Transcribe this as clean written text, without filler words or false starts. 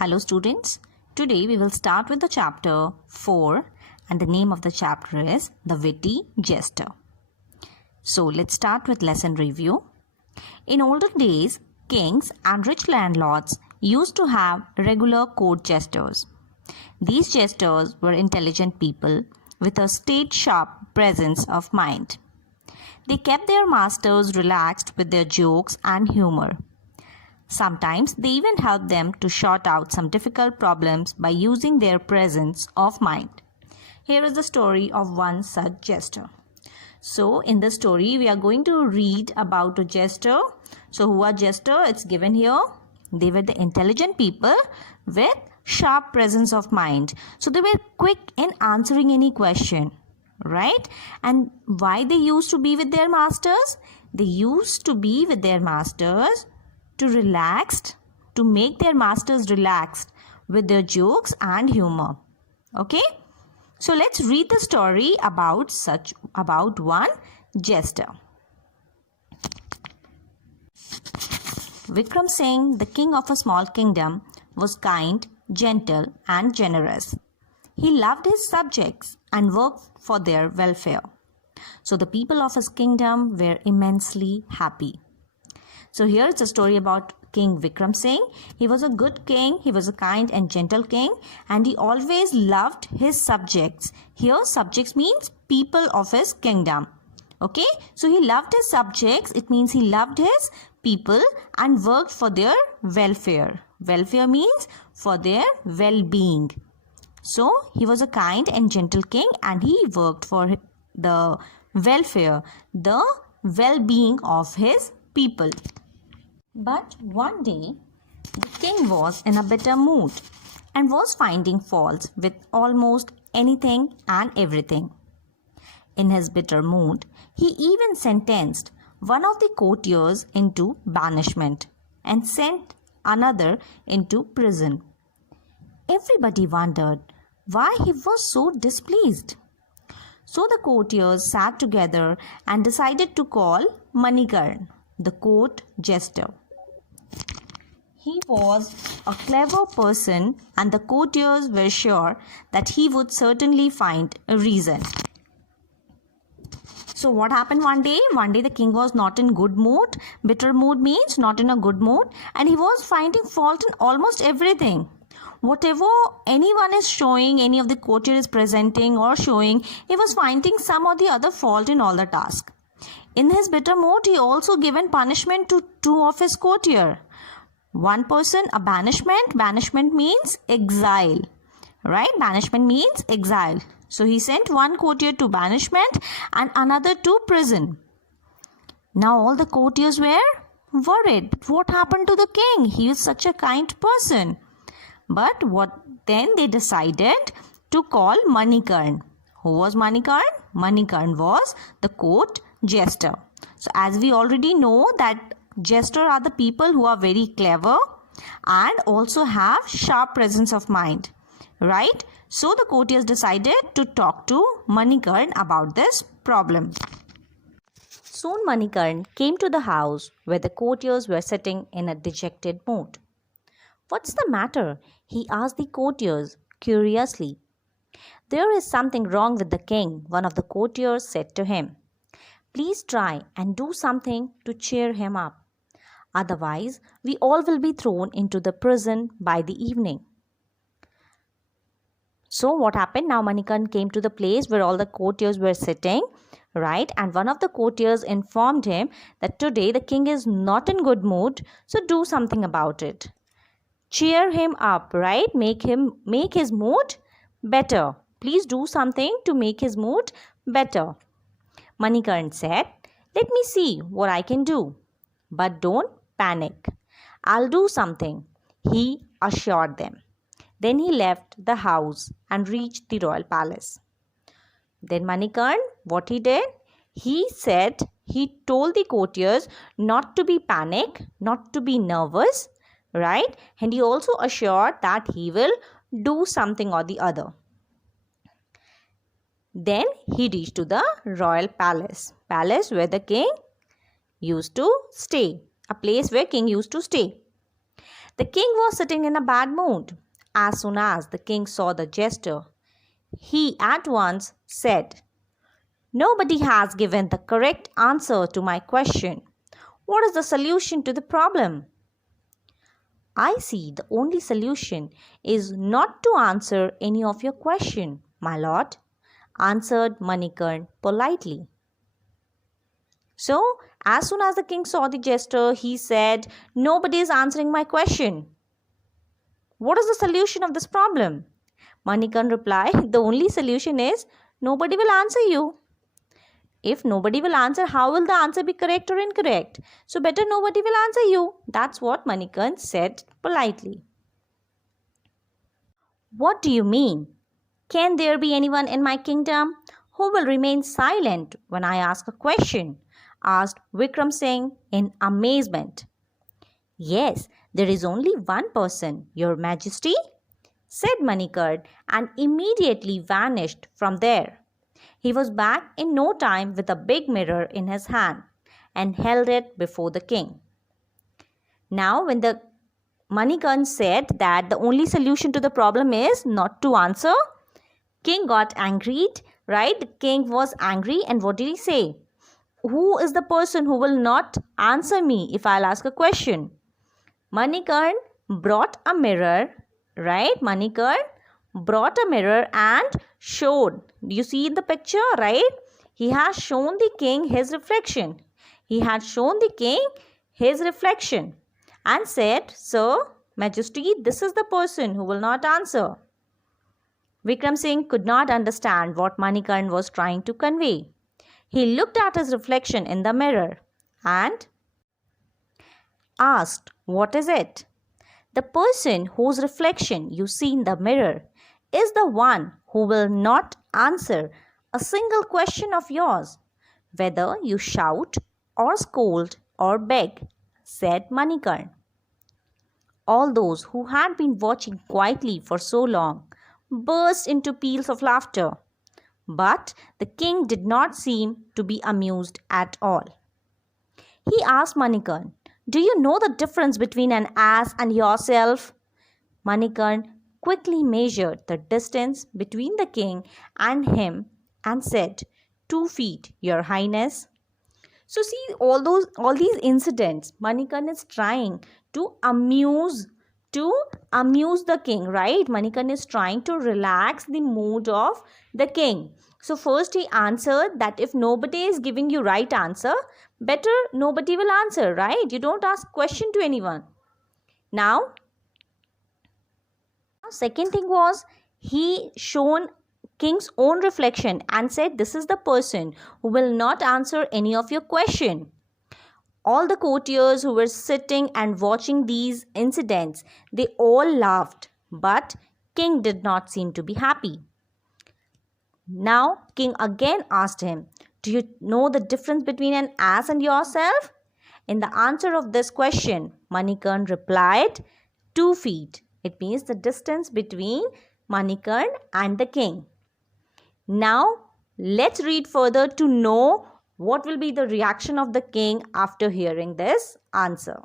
Hello students, today we will start with the chapter 4 and the name of the chapter is The Witty Jester. So let's start with lesson review. In olden days, kings and rich landlords used to have regular court jesters. These jesters were intelligent people with a state-sharp presence of mind. They kept their masters relaxed with their jokes and humor. Sometimes they even help them to sort out some difficult problems by using their presence of mind. Here is the story of one such jester. So in the story we are going to read about a jester. So who are jester? It's given here. They were the intelligent people with sharp presence of mind. So they were quick in answering any question, right? And why they used to be with their masters? They used to be with their masters to make their masters relaxed with their jokes and humor. Okay, so let's read the story about one jester. Vikram Singh, the king of a small kingdom, was kind, gentle and generous. He loved his subjects and worked for their welfare. So the people of his kingdom were immensely happy. So here is a story about King Vikram Singh. He was a good king, he was a kind and gentle king, and he always loved his subjects. Here subjects means people of his kingdom. Okay, so he loved his subjects, it means he loved his people and worked for their welfare. Welfare means for their well-being. So he was a kind and gentle king and he worked for the welfare, the well-being of his people. But one day, the king was in a bitter mood and was finding faults with almost anything and everything. In his bitter mood, he even sentenced one of the courtiers into banishment and sent another into prison. Everybody wondered why he was so displeased. So the courtiers sat together and decided to call Manikarn, the court jester. He was a clever person and the courtiers were sure that he would certainly find a reason. So what happened one day? One day the king was not in good mood. Bitter mood means not in a good mood, and he was finding fault in almost everything. Whatever anyone is showing, any of the courtier is presenting or showing, he was finding some or the other fault in all the task. In his bitter mood, he also given punishment to two of his courtier. One person, a banishment. Banishment means exile, right? Banishment means exile. So he sent one courtier to banishment and another to prison. Now all the courtiers were worried. What happened to the king? He is such a kind person. But then they decided to call Manikarn. Who was Manikarn? Manikarn was the court jester. So as we already know that jester are the people who are very clever and also have sharp presence of mind, right? So the courtiers decided to talk to Manikarn about this problem. Soon Manikarn came to the house where the courtiers were sitting in a dejected mood. "What's the matter?" he asked the courtiers curiously. "There is something wrong with the king," one of the courtiers said to him. "Please try and do something to cheer him up. Otherwise, we all will be thrown into the prison by the evening." So what happened? Now Manikarn came to the place where all the courtiers were sitting, right? And one of the courtiers informed him that today the king is not in good mood, so do something about it. Cheer him up, right? Make his mood better. Please do something to make his mood better. Manikarn said, "Let me see what I can do. But don't panic. I'll do something," he assured them. Then he left the house and reached the royal palace. Then Manikarn, what he did? He told the courtiers not to be panic, not to be nervous, right? And he also assured that he will do something or the other. Then he reached to the royal palace where the king used to stay, a place where king used to stay. The king was sitting in a bad mood. As soon as the king saw the jester, he at once said, "Nobody has given the correct answer to my question. What is the solution to the problem?" "I see the only solution is not to answer any of your question, my lord," answered Manikarn politely. So, as soon as the king saw the jester, he said, "Nobody is answering my question. What is the solution of this problem?" Manikarn replied, "The only solution is nobody will answer you." If nobody will answer, how will the answer be correct or incorrect? So better nobody will answer you. That's what Manikarn said politely. "What do you mean? Can there be anyone in my kingdom who will remain silent when I ask a question?" asked Vikram Singh in amazement. "Yes, there is only one person, Your Majesty," said Manikarn, and immediately vanished from there. He was back in no time with a big mirror in his hand and held it before the king. Now, when the Manikarn said that the only solution to the problem is not to answer, king got angry, right? The king was angry, and what did he say? "Who is the person who will not answer me if I'll ask a question?" Manikarn brought a mirror, right? Manikarn brought a mirror and showed. You see in the picture, right? He has shown the king his reflection. He had shown the king his reflection and said, "Sir, Majesty, this is the person who will not answer." Vikram Singh could not understand what Manikarn was trying to convey. He looked at his reflection in the mirror and asked, "What is it?" "The person whose reflection you see in the mirror is the one who will not answer a single question of yours, whether you shout or scold or beg," said Manikarn. All those who had been watching quietly for so long burst into peals of laughter. But the king did not seem to be amused at all. He asked Manikarn, "Do you know the difference between an ass and yourself?" Manikarn quickly measured the distance between the king and him and said, "2 feet, Your Highness." So see, all these incidents, Manikarn is trying to amuse the king, right? Manikarn is trying to relax the mood of the king. So first he answered that if nobody is giving you right answer, better nobody will answer, right? You don't ask question to anyone. Now, second thing was he shown king's own reflection and said, "This is the person who will not answer any of your question." All the courtiers who were sitting and watching these incidents, they all laughed, but king did not seem to be happy. Now, king again asked him, "Do you know the difference between an ass and yourself?" In the answer of this question, Manikarn replied, 2 feet. It means the distance between Manikarn and the king. Now, let's read further to know what will be the reaction of the king after hearing this answer.